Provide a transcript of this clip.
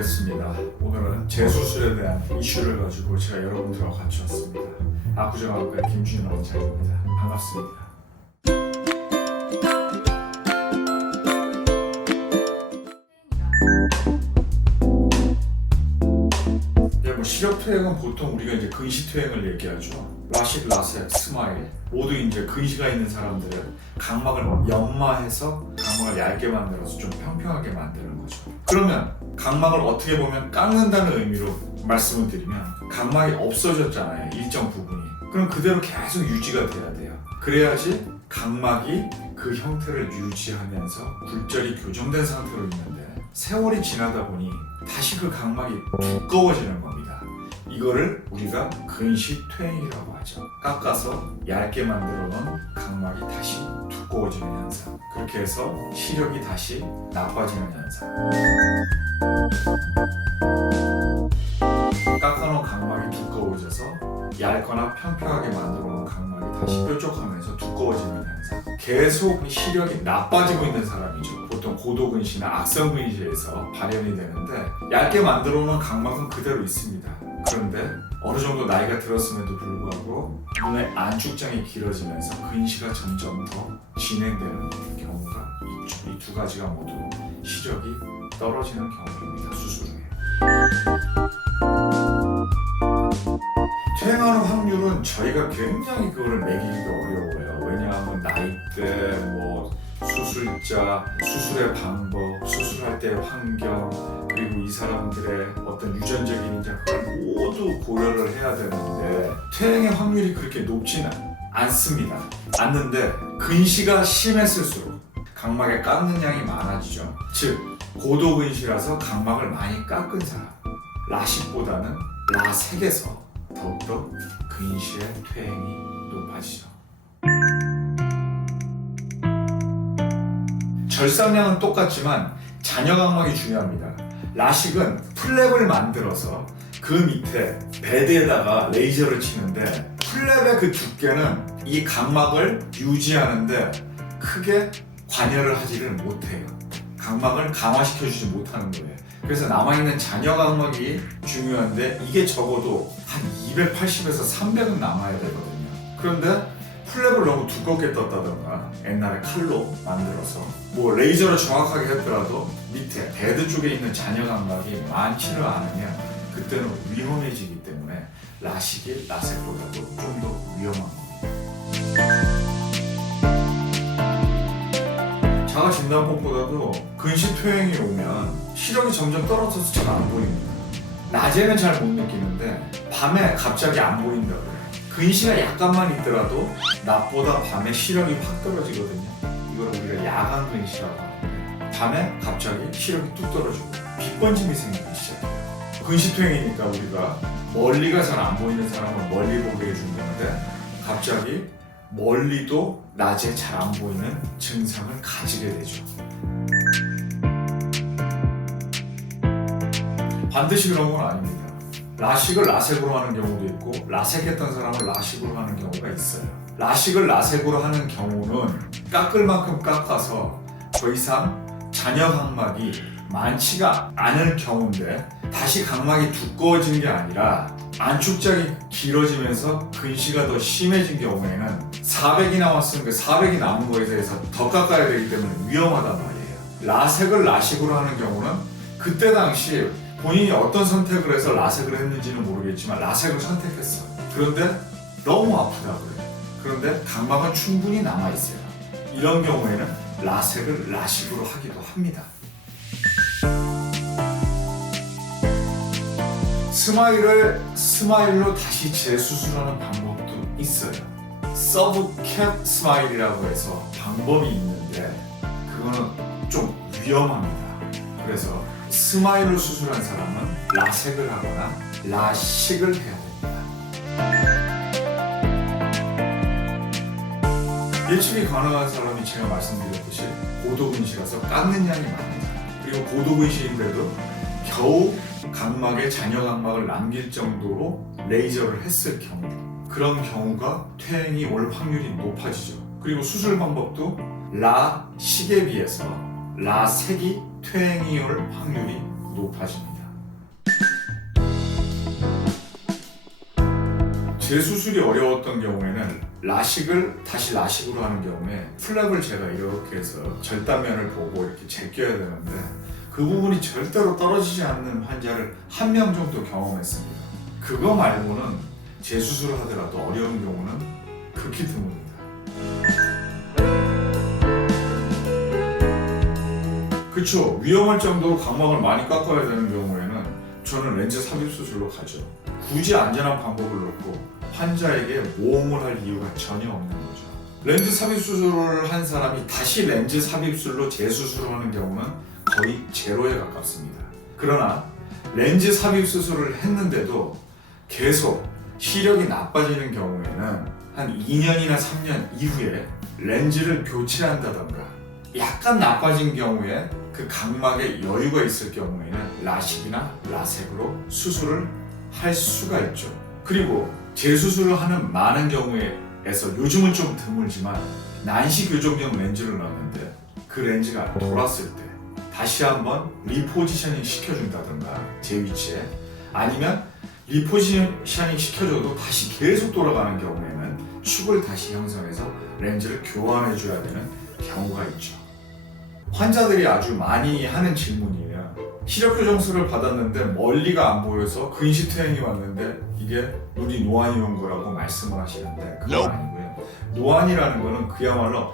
뵙습니다. 오늘은 재수술에 대한 이슈를 가지고 제가 여러분들과 같이 왔습니다. 압구정학과의 김준현 원장입니다. 반갑습니다. 시력퇴행은 보통 우리가 이제 근시퇴행을 얘기하죠. 라식, 라섹, 스마일 모두 이제 근시가 있는 사람들은 각막을 연마해서 각막을 얇게 만들어서 좀 평평하게 만드는 거죠. 그러면 각막을 어떻게 보면 깎는다는 의미로 말씀을 드리면 각막이 없어졌잖아요, 일정 부분이. 그럼 그대로 계속 유지가 돼야 돼요. 그래야지 각막이 그 형태를 유지하면서 굴절이 교정된 상태로 있는데 세월이 지나다 보니 다시 그 각막이 두꺼워지는 겁니다. 이거를 우리가 근시퇴행이라고 하죠. 깎아서 얇게 만들어 놓은 각막이 다시 두꺼워지는 현상. 그렇게 해서 시력이 다시 나빠지는 현상. 깎아놓은 각막이 두꺼워져서 얇거나 평평하게 만들어 놓은 각막이 다시 뾰족하면서 두꺼워지는 현상. 계속 시력이 나빠지고 있는 사람이죠. 보통 고도근시나 악성근시에서 발현이 되는데 얇게 만들어 놓은 각막은 그대로 있습니다. 그런데 어느 정도 나이가 들었음에도 불구하고 눈의 안축장이 길어지면서 근시가 점점 더 진행되는 경우가 있죠. 이 두 가지가 모두 시력이 떨어지는 경우입니다. 수술 후에. 퇴행하는 확률은 저희가 굉장히 그거를 매기기가 어려워요. 왜냐하면 나이대, 수술자, 수술의 방법, 수술할 때의 환경, 그리고 이 사람들의 어떤 유전적인 그걸 모두 고려를 해야 되는데 퇴행의 확률이 그렇게 높지는 않는데 근시가 심했을수록 각막에 깎는 양이 많아지죠. 즉 고도근시라서 각막을 많이 깎은 사람, 라식보다는 라섹에서 더욱더 근시의 퇴행이 높아지죠. 절상량은 똑같지만 잔여각막이 중요합니다. 라식은 플랩을 만들어서 그 밑에 베드에다가 레이저를 치는데 플랩의 그 두께는 이 각막을 유지하는데 크게 관여를 하지를 못해요. 각막을 강화시켜주지 못하는 거예요. 그래서 남아있는 잔여각막이 중요한데 이게 적어도 한 280에서 300은 남아야 되거든요. 그런데 플랩을 너무 두껍게 떴다던가 옛날에 칼로 만들어서 레이저로 정확하게 했더라도 밑에 베드 쪽에 있는 잔여각막이 많지를 않으면 그때는 위험해지기 때문에 라식이 라섹보다도 좀 더 위험한 겁니다. 자가진단법보다도 근시퇴행이 오면 시력이 점점 떨어져서 잘 안 보입니다. 낮에는 잘 못 느끼는데 밤에 갑자기 안 보인다고 해요. 근시가 약간만 있더라도 낮보다 밤에 시력이 확 떨어지거든요. 이걸 우리가 야간 근시라고 하는데 밤에 갑자기 시력이 뚝 떨어지고 빛번짐이 생기기 시작해요. 근시퇴행이니까 우리가 멀리가 잘 안 보이는 사람을 멀리 보게 해주는 건데 갑자기 멀리도 낮에 잘 안 보이는 증상을 가지게 되죠. 반드시 그런 건 아닙니다. 라식을 라섹으로 하는 경우도 있고 라섹했던 사람을 라식으로 하는 경우가 있어요. 라식을 라섹으로 하는 경우는 깎을 만큼 깎아서 더 이상 잔여각막이 많지가 않을 경우인데 다시 각막이 두꺼워지는 게 아니라 안축장이 길어지면서 근시가 더 심해진 경우에는 400이 나왔으면 그 400이 남은 거에 대해서 더 깎아야 되기 때문에 위험하단 말이에요. 라섹을 라식으로 하는 경우는 그때 당시 본인이 어떤 선택을 해서 라섹을 했는지는 모르겠지만 라섹을 선택했어요. 그런데 너무 아프다고요. 그런데 각막은 충분히 남아있어요. 이런 경우에는 라섹을 라식으로 하기도 합니다. 스마일을 스마일로 다시 재수술하는 방법도 있어요. 서브캡 스마일이라고 해서 방법이 있는데 그거는 좀 위험합니다. 그래서 스마일로 수술한 사람은 라섹을 하거나 라식을 해야 됩니다. 예측이 가능한 사람이 제가 말씀드렸듯이 고도근시라서 깎는 양이 많습니다. 그리고 고도근시인데도 겨우 각막에 잔여각막을 남길 정도로 레이저를 했을 경우 그런 경우가 퇴행이 올 확률이 높아지죠. 그리고 수술 방법도 라식에 비해서 라섹이 퇴행이 올 확률이 높아집니다. 재수술이 어려웠던 경우에는 라식을 다시 라식으로 하는 경우에 플랩을 제가 이렇게 해서 절단면을 보고 이렇게 제껴야 되는데 그 부분이 절대로 떨어지지 않는 환자를 한 명 정도 경험했습니다. 그거 말고는 재수술을 하더라도 어려운 경우는 극히 드뭅니다. 그쵸, 위험할 정도로 각막을 많이 깎아야 되는 경우에는 저는 렌즈 삽입 수술로 가죠. 굳이 안전한 방법을 놓고 환자에게 모험을 할 이유가 전혀 없는 거죠. 렌즈 삽입 수술을 한 사람이 다시 렌즈 삽입술로 재수술을 하는 경우는 거의 제로에 가깝습니다. 그러나 렌즈 삽입 수술을 했는데도 계속 시력이 나빠지는 경우에는 한 2년이나 3년 이후에 렌즈를 교체한다던가 약간 나빠진 경우에 그 각막에 여유가 있을 경우에는 라식이나 라섹으로 수술을 할 수가 있죠. 그리고 재수술을 하는 많은 경우에서 요즘은 좀 드물지만 난시 교정용 렌즈를 넣었는데 그 렌즈가 돌았을 때 다시 한번 리포지셔닝 시켜준다던가 제 위치에, 아니면 리포지셔닝 시켜줘도 다시 계속 돌아가는 경우에는 축을 다시 형성해서 렌즈를 교환해줘야 되는 경우가 있죠. 환자들이 아주 많이 하는 질문이에요. 시력교정술을 받았는데 멀리가 안 보여서 근시퇴행이 왔는데 이게 눈이 노안이 온 거라고 말씀을 하시는데 그건 아니고요. 노안이라는 거는 그야말로